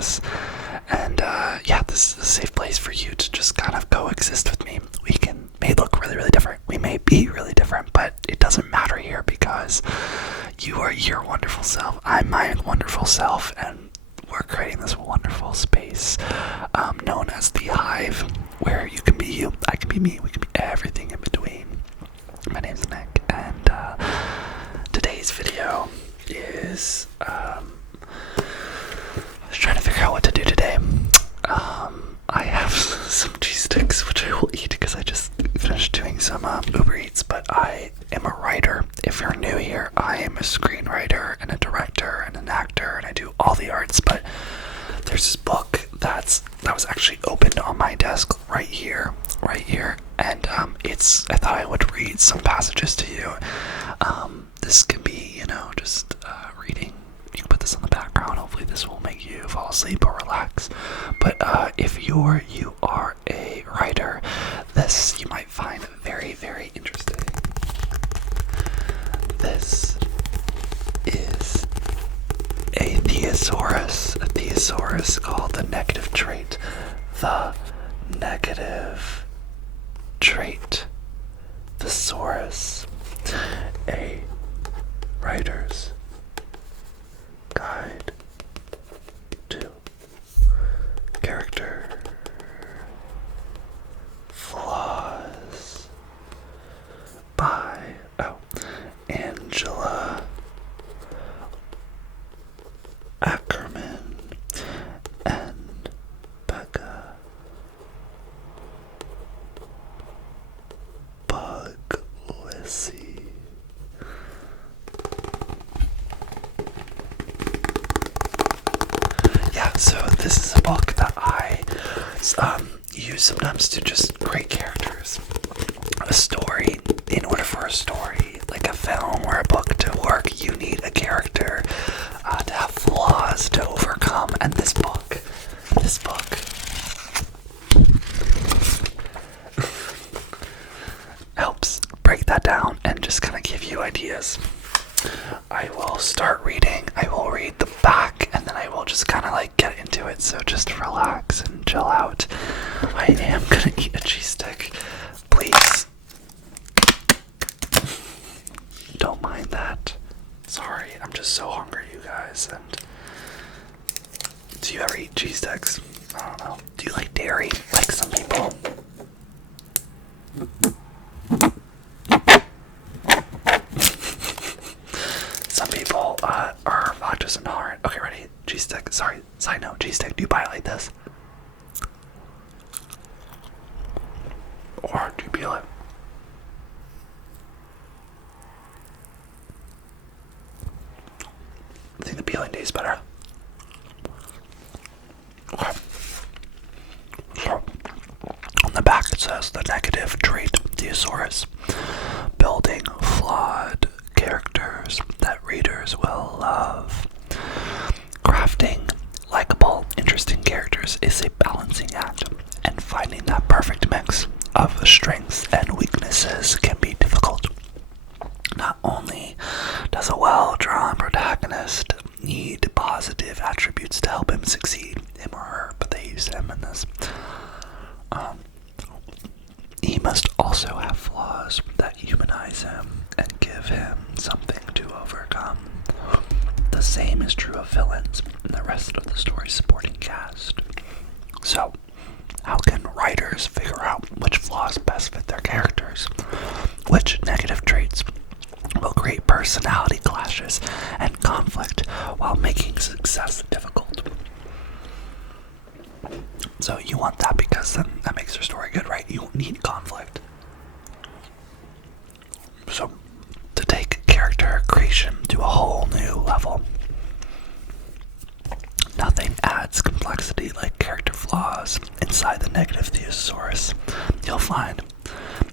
Thesaurus. And yeah, this is a safe place for you to just kind of coexist with me. We may look really, really different. We may be really different, but it doesn't matter here because you are your wonderful self. I'm my wonderful self, and we're creating this wonderful space known as the Hive, where you can be you, I can be me, we can be everything in between. My name's Nick, and today's video is I was trying to figure out what to do today. I have some cheese sticks which I will eat because I just finished doing some Uber Eats, but I am a writer. If you're new here, I am a screenwriter and a director and an actor, and I do all the arts. But there's this book that was actually opened on my desk right here, and I thought I would read some passages to you. This can be, just reading. You can put this on the background. Hopefully this will make you fall asleep or relax. But if you are a writer, this you might find very, very interesting. This is a thesaurus called the negative trait. The negative trait. Thesaurus. A writer's guide to character flaws by Angela Ackerman and Becca Puglisi. Yeah, so this is a book that I use sometimes to just create characters. A story, in order for a story, like a film or a book to work, you need a character to have flaws to overcome. And this book helps break that down and just kind of give you ideas. I will start reading, I will read the back, and then I will just kind of like get into it, so just relax and chill out. I am gonna eat a cheese stick. Please don't mind that. Sorry, I'm just so hungry, you guys. And do you ever eat cheese sticks? I don't know. Do you like dairy, like some people? Some people are lactose intolerant. Okay, ready? Cheese stick. Sorry, side note, cheese stick. Do you buy it like this? Or do you peel it? I think the peeling tastes better. Okay. So, on the back it says the negative trait Thesaurus. Building flawed characters that readers will love. Crafting likable, interesting characters is a balancing act, and finding that perfect mix of strengths and weaknesses can be difficult. Not only does a well-drawn protagonist need positive attributes to help him succeed, him or her, but they use him in this. He must also have flaws that humanize him and give him something to overcome. The same is true of villains and the rest of the story's supporting cast. So, how can writers figure out which flaws best fit their characters? Which negative traits will create personality clashes and conflict while making success difficult? So you want that because then that makes your story good, right? You need conflict. So to take character creation to a whole new level, nothing adds complexity like character flaws. Inside the negative thesaurus, you'll find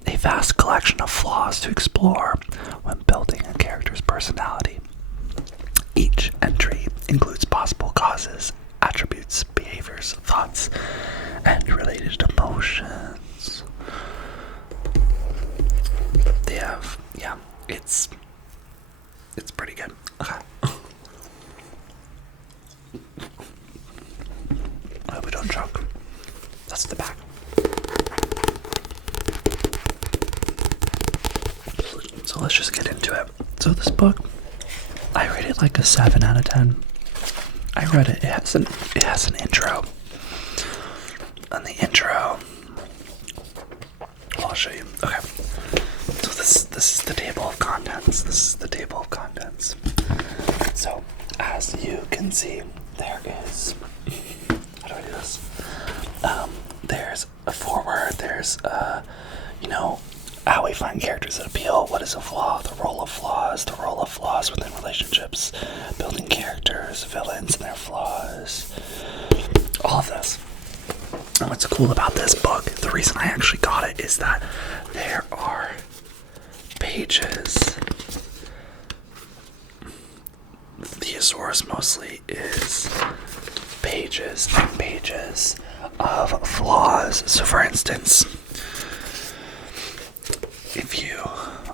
a vast collection of flaws to explore when building a character's personality. Each entry includes possible causes, attributes, behaviors, thoughts, and related emotions. They have, it's pretty good. Okay. Don't choke. That's the back. So let's just get into it. So this book, I rated like a 7 out of 10. I read it. It has an intro. And the intro, I'll show you. Okay. So this is the table of contents. So as you can see, there is. How do I do this? There's a foreword. There's how we find characters that appeal. What is a flaw? The role of flaws within relationships, building characters, villains and their flaws. All of this. And what's cool about this book, the reason I actually got it, is that there are pages. Thesaurus mostly is pages and pages of flaws. So for instance,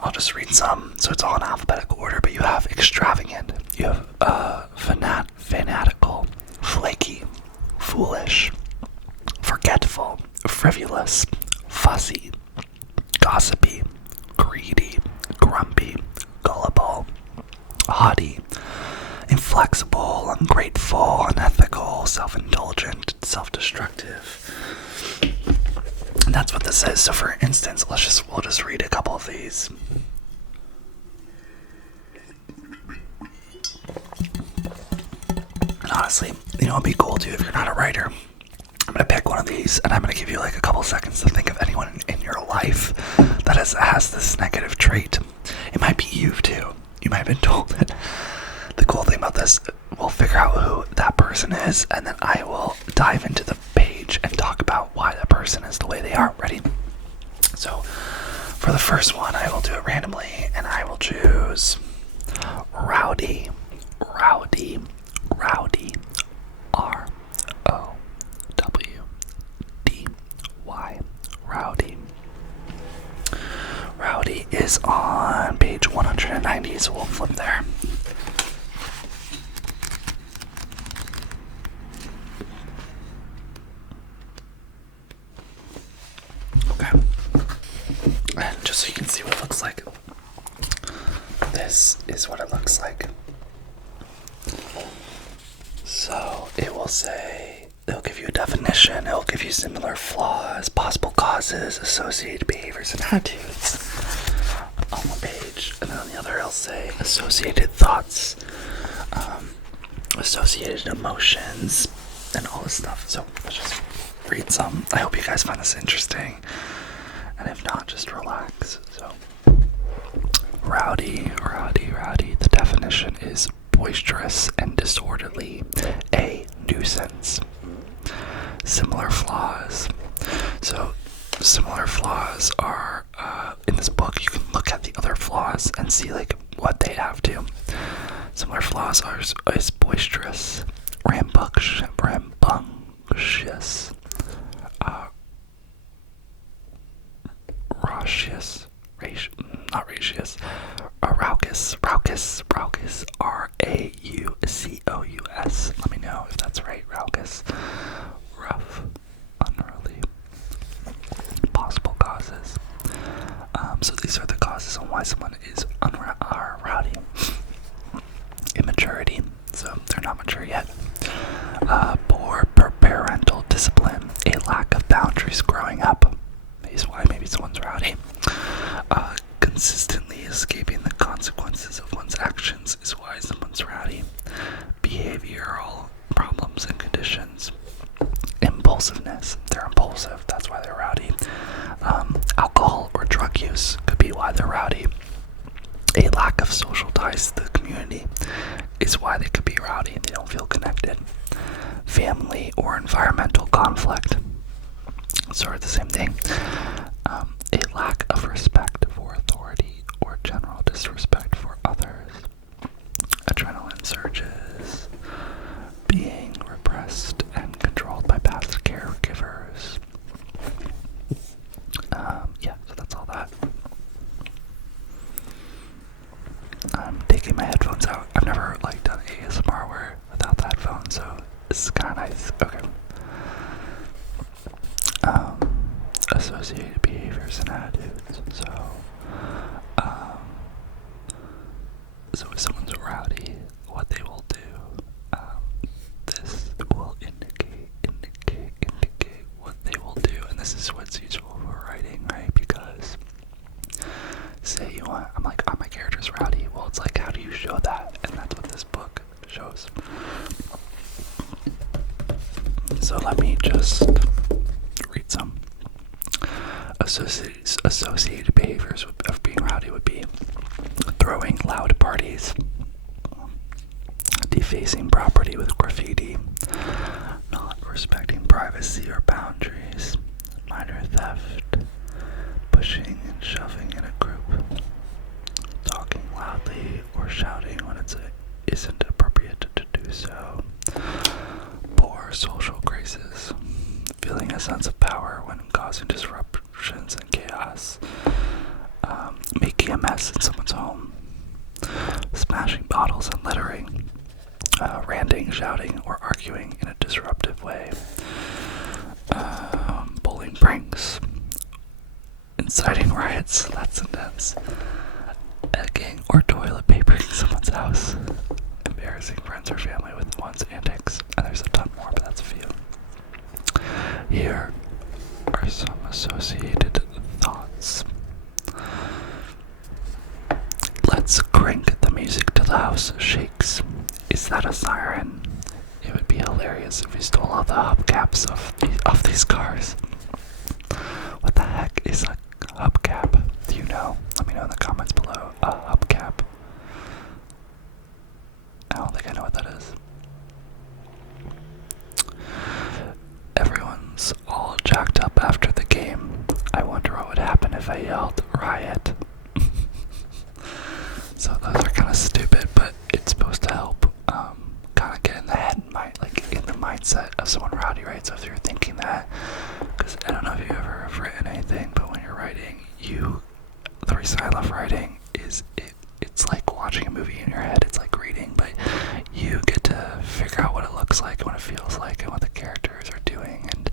I'll just read some, so it's all in alphabetical order, but you have extravagant, you have fanatical, flaky, foolish, forgetful, frivolous, fussy, gossipy, greedy, grumpy, gullible, haughty, inflexible, ungrateful, unethical, self-indulgent, self-destructive. And that's what this is. So for instance, we'll just read a couple of these. And honestly, it'd be cool too if you're not a writer. I'm gonna pick one of these and I'm gonna give you like a couple seconds to think of anyone in your life that has this negative trait. It might be you too. You might have been told it. The cool thing about this, we'll figure out who that person is, and then I will dive into the page and talk about why that person is the way they are. Ready? So, for the first one, I will do it randomly, and I will choose Rowdy. Rowdy. Rowdy. R-O-W-D-Y. Rowdy. Rowdy is on page 190, so we'll flip there. Okay. And just so you can see what it looks like, this is what it looks like. So it will say, it'll give you a definition, it'll give you similar flaws, possible causes, associated behaviors and attitudes on one page, and then on the other it'll say associated thoughts, associated emotions, and all this stuff. So let's just read some. I hope you guys find this interesting, and if not, just relax. So rowdy. The definition is boisterous and disorderly, a nuisance. Similar flaws. So similar flaws are in this book. You can look at the other flaws and see like what they have to. Similar flaws is boisterous, rambunctious, raucous, R-A-U-C-O-U-S. Let me know if that's right, raucous. Rough, unruly. Possible causes. So these are the causes on why someone is rowdy. Immaturity, so they're not mature yet. Poor parental discipline, a lack of boundaries growing up. Is why maybe someone's rowdy. Consistently escaping the consequences of one's actions is why someone's rowdy. Behavioral problems and conditions. Impulsiveness, they're impulsive, that's why they're rowdy. Alcohol or drug use could be why they're rowdy. A lack of social ties to the community is why they could be rowdy. They don't feel connected. Family or environmental conflict, sort of the same thing. A lack of respect for authority or general disrespect for others. Adrenaline surges. Being repressed and controlled by past caregivers. So that's all that. I'm taking my headphones out. I've never done ASMR without the headphones, so this is kind of nice. Okay. is. So let me just read some. Associated behaviors of being rowdy would be throwing loud parties, defacing property with graffiti, not respecting privacy or boundaries, minor theft, pushing and shoving in a group, talking loudly or shouting when it isn't appropriate to do so, poor social graces, feeling a sense of power when causing disruptions and chaos, making a mess in someone's home, smashing bottles and littering, ranting, shouting, or arguing in a disruptive way, pulling pranks, inciting riots, that's intense, egging or toilet papering someone's house, embarrassing friends or family with one's antics, and there's a ton more, but that's a few. Here are some associated thoughts. Let's crank the music till the house shakes. Is that a siren? It would be hilarious if we stole all the hubcaps of these cars. What the heck is a hubcap? Do you know? Let me know in the comments below. A hubcap. I don't think I know what that is. Everyone's all jacked up after the game. I wonder what would happen if I yelled riot. So those are kind of stupid, but it's supposed to help kind of get in the head, in the mindset of someone rowdy, right? So if you're thinking that, because I don't know if you ever have written anything, but when you're writing, the reason I love writing is it's like watching a movie in your head. It's like reading, but you get to figure out what it looks like and what it feels like and what the characters are doing, and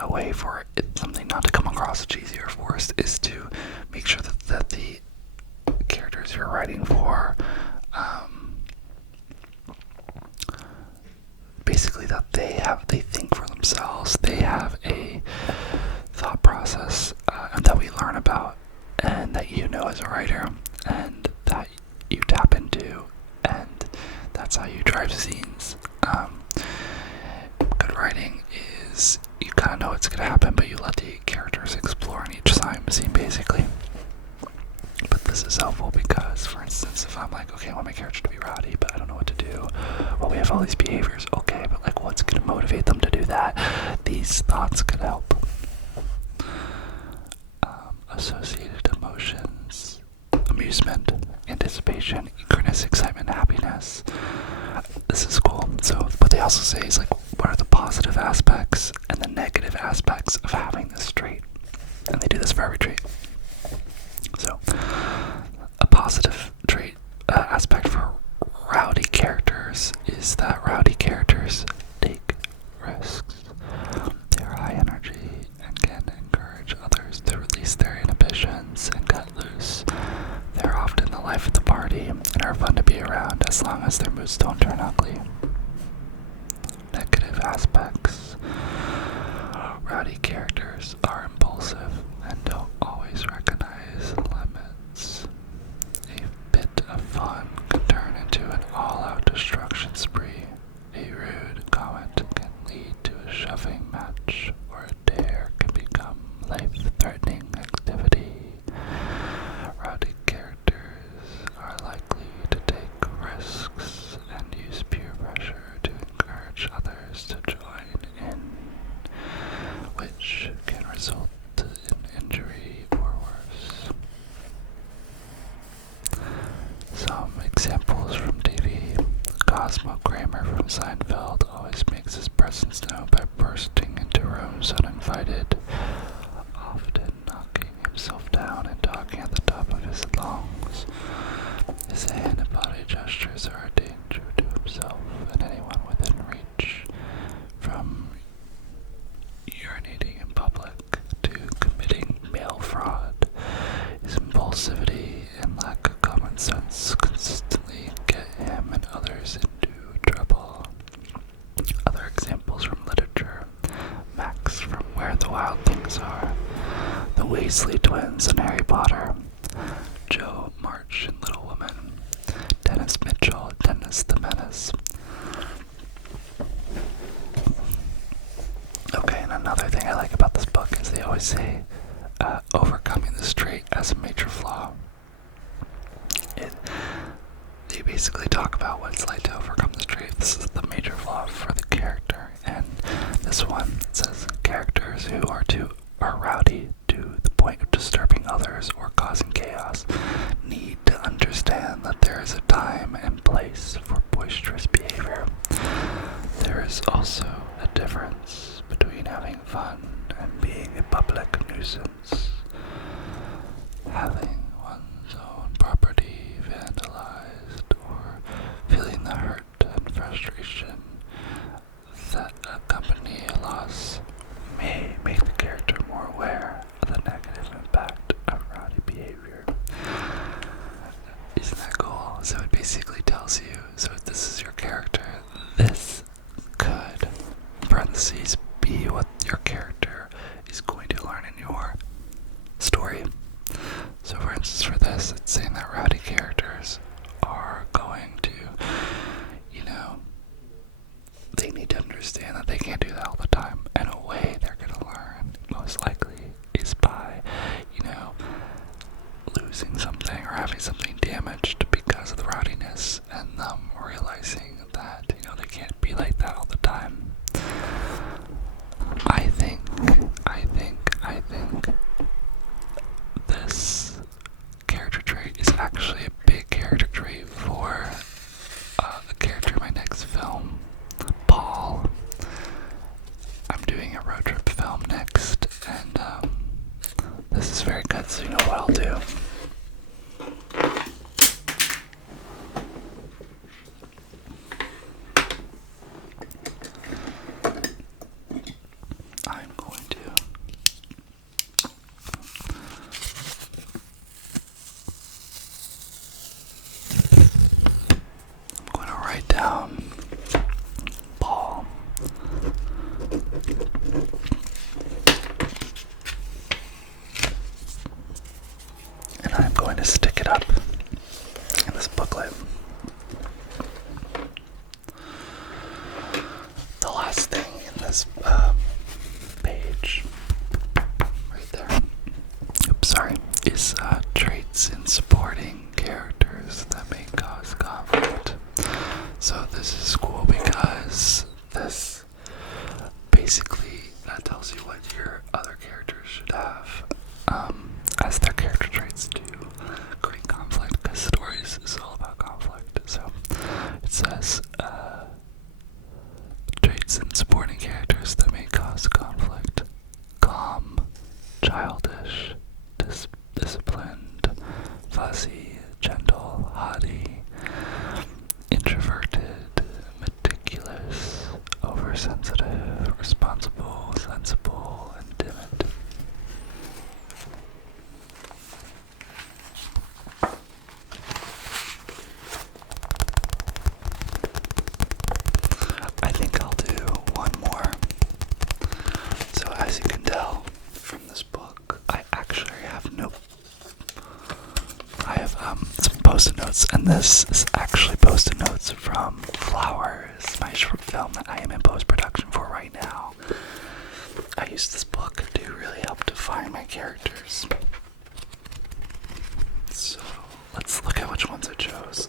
a way for something not to come across cheesy or forced is to make sure that the characters you're writing for, basically that they think for themselves, they have a thought process that we learn about and that you know as a writer and that you tap into, and that's how you drive scenes. Good writing is you kind of know what's going to happen, but you let the characters explore in each scene basically. But this is helpful because, for instance, if I'm like, okay, I want my character to be rowdy, but I don't know what to do. Well, we have all these behaviors, okay, but like what's going to motivate them to do that? These thoughts could help. Associated emotions: amusement, anticipation, eagerness, excitement, happiness. This is cool. So what they also say is like, what are the positive aspects and the negative aspects of having this trait? And they do this for every trait. So a positive trait aspect for rowdy characters is that rowdy characters take risks. They're high energy and can encourage others to release their inhibitions and cut loose. They're often the life of the party and are fun to be around as long as their moods don't turn ugly. Negative aspects: rowdy characters are impulsive and don't always recognize limits. A bit of fun can turn into an all-out destruction spree. A rude comment can lead to a shoving match, or a dare can become life-threatening activity. Rowdy characters are likely to take risks and use peer pressure to encourage others to join in, which can result in injury or worse. Some examples from TV: Cosmo Kramer from Seinfeld always makes his presence known by bursting into rooms uninvited, often knocking himself down and talking at the top of his lungs. His hand and body gestures are a danger to himself and anyone within reach, from urinating in public to committing mail fraud. His impulsivity and lack of common sense consistently get him and others into trouble. Other examples from literature: Max from Where the Wild Things Are, the Weasley twins in Harry Potter, Joe March in Little Women, Dennis Mitchell always say overcoming this trait as a major flaw. They basically talk about what it's like to overcome this trait. This is the major flaw for the character, and this one says characters who are rowdy to the point of disturbing others or causing chaos need to understand that there is a time and place for boisterous behavior. There is also a difference between having fun and being a public nuisance. Having one's own property vandalized or feeling the hurt and frustration that accompany a loss may make the character more aware of the negative impact of rowdy behavior. Isn't that cool? So it basically tells you, so this is your character. This could, in parentheses, be what your character is going to learn in your story. So for instance, for this, it's saying that rowdy characters are going to, they need to understand that they can't do that all the time. And a way they're going to learn, most likely, is by, losing something or having something damaged because of the rowdiness, and them realizing that, they can't be like that all the time. I think this character trait is actually a big character trait for a character in my next film, Paul. I'm doing a road trip film next, and this is very good, so you know what I'll do. Down Paul. And I'm going to stick it up in this booklet. The last thing in this page, right there, is traits in supporting characters that may cause conflict. So this is cool because this basically tells you what your other characters should have as their character traits to create conflict, because stories is all about conflict. So it says traits in supporting characters that may cause conflict: calm, childish, disciplined, fussy, gentle, haughty, introverted, meticulous, oversensitive, responsible, sensible, and timid. I think I'll do one more. So as you can tell from this book, I actually have some post-it notes, and this is actually post-it notes from Flowers, my short film that I am in post-production for right now. I used this book to really help define my characters. So let's look at which ones I chose.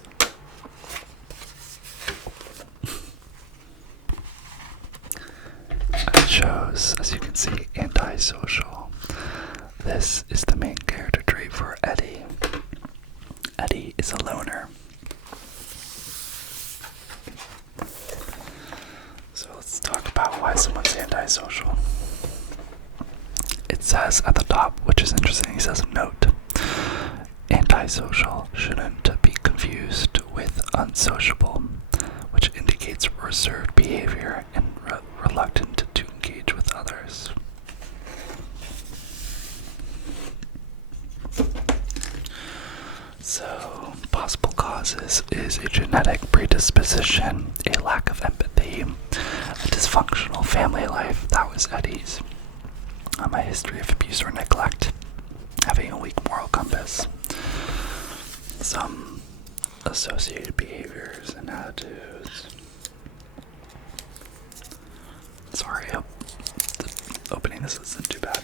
I chose, as you can see, Antisocial. This is the main character trait for Eddie. Eddie is a loner. So let's talk about why someone's antisocial. It says at the top, which is interesting, it says, note, antisocial shouldn't be confused with unsociable, which indicates reserved behavior and reluctant to engage with others. So, possible causes is a genetic predisposition, a lack of empathy, a dysfunctional family life. That was Eddie's. A history of abuse or neglect, having a weak moral compass, some associated behaviors and attitudes. Sorry, I hope the opening this isn't too bad.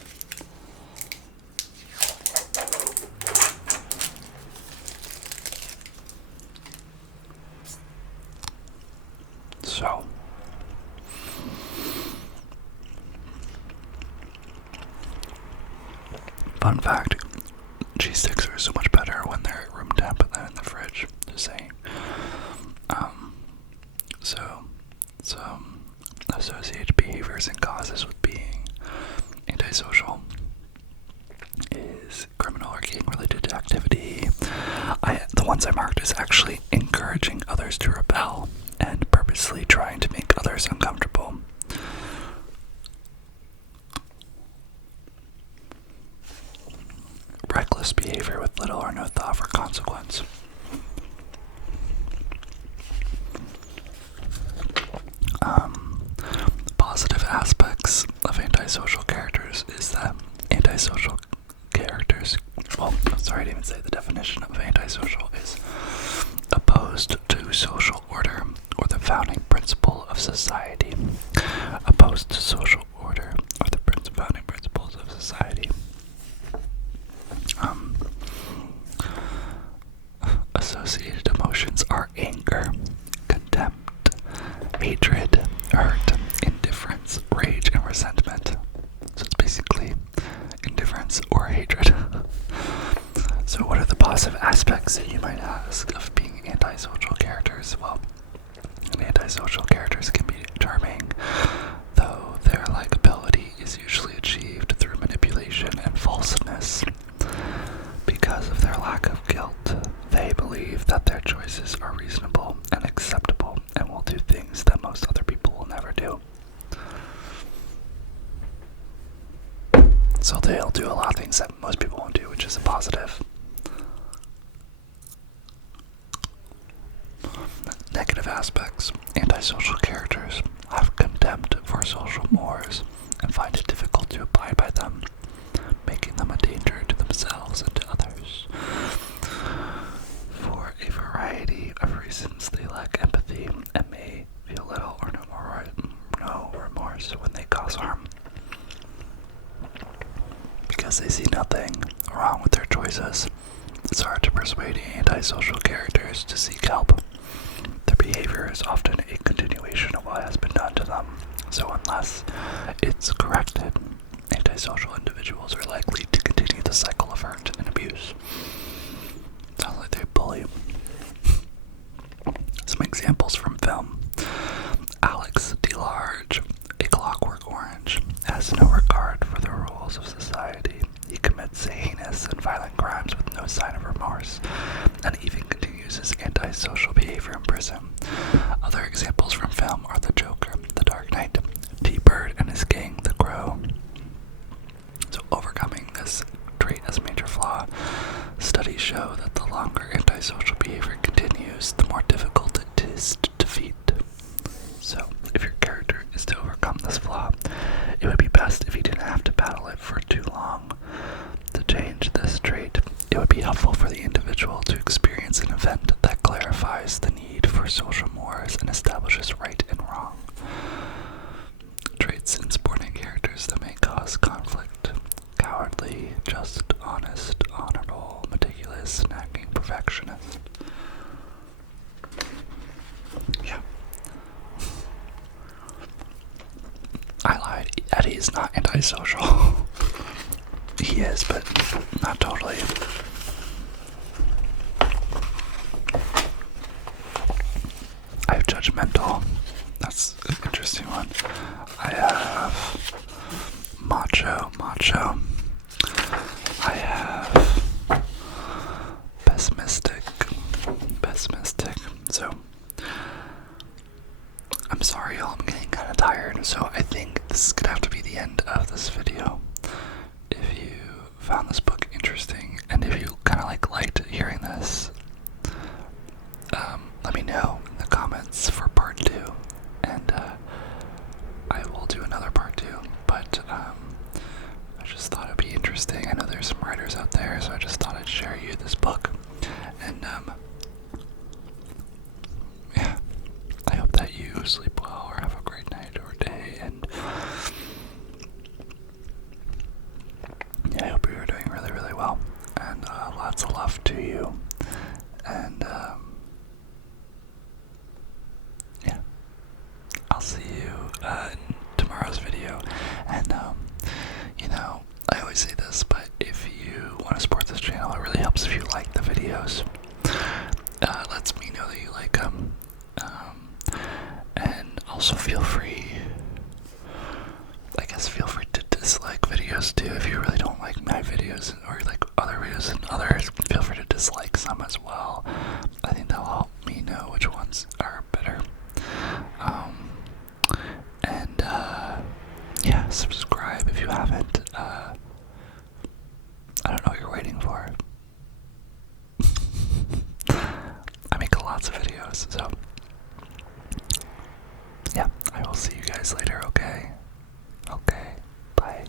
fun fact, cheese sticks are so much better when they're at room temp than in the fridge. Just saying. So some associated behaviors and causes with being antisocial is criminal or gang-related activity. The ones I marked is actually encouraging others to rebel and purposely trying to make others uncomfortable. Reckless behavior with little or no thought for consequence. Positive aspects of antisocial characters is that antisocial characters, I didn't even say the definition of antisocial, is opposed to social order or the founding principle of society. Opposed to social order or the founding principles of society. Associated emotions are anger, contempt, hatred, hurt, indifference, rage, and resentment. So it's basically indifference or hatred. So what are the positive aspects that you might ask of being antisocial characters? Well, antisocial characters can be charming, though their likability is usually achieved through manipulation and falseness. Because of their lack of guilt, they believe that their choices are reasonable and acceptable and will do things that most other people will never do. So they'll do a lot of things that most people won't do, which is a positive. Negative aspects. Antisocial characters have contempt for social mores and find it difficult to abide by them, making them a danger to themselves and to others. For a variety of reasons, they lack empathy and may feel little or no remorse when they cause harm. Because they see nothing wrong with their choices, it's hard to persuade antisocial characters to seek help. Their behavior is often a continuation of what has been done to them, so unless it's corrected, antisocial individuals are likely to continue the cycle of hurt and abuse. Sounds like they bully. Some examples from film. Alex DeLarge, A Clockwork Orange, has no regard for the rules of society. He commits heinous and violent crimes with no sign of remorse, and even continues his antisocial behavior in prison. Other examples from film are The Joker, The Dark Knight, T-Bird and his gang, The Crow. So overcoming this trait as a major flaw, studies show that the longer antisocial behavior continues, the more difficult it is to defeat. So if your character is to overcome this flaw, it would be best if you didn't have to battle it for too long. To change this trait, it would be helpful for the individual to experience an event that clarifies the need for social mores and establishes right and wrong. Traits in supporting characters that may cause conflict: cowardly, just, honest, honorable, meticulous, nagging, perfectionist. Yeah. I lied. Eddie is not antisocial. He is, but not totally. I have judgmental. That's an interesting one. I have macho. I have pessimistic. So, I'm sorry y'all, I'm getting kind of tired, so I think this is gonna have to be the end of this video. If you found this book interesting, and if you kind of liked hearing this, let me know in the comments for part 2, and I will do another part 2, but I just thought it'd be interesting. I know there's some writers out there, so I just thought I'd share you this book, and yeah, I hope that you sleep well or have a great night or day, and yeah, I hope you're doing really, really well, and lots of love to you, and yeah, I'll see you in tomorrow's video, and you know, I always say this, but if you videos. Lets me know that you like them. And also feel free to dislike videos too if you really don't like my videos or like other videos and others. Feel free to dislike some as well. I think that'll help me know which ones are better. And yeah, subscribe if you haven't. I don't know what you're waiting for. I make lots of videos, so yeah, I will see you guys later, okay? Okay, bye.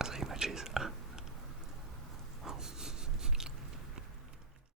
I'll see you, my cheese.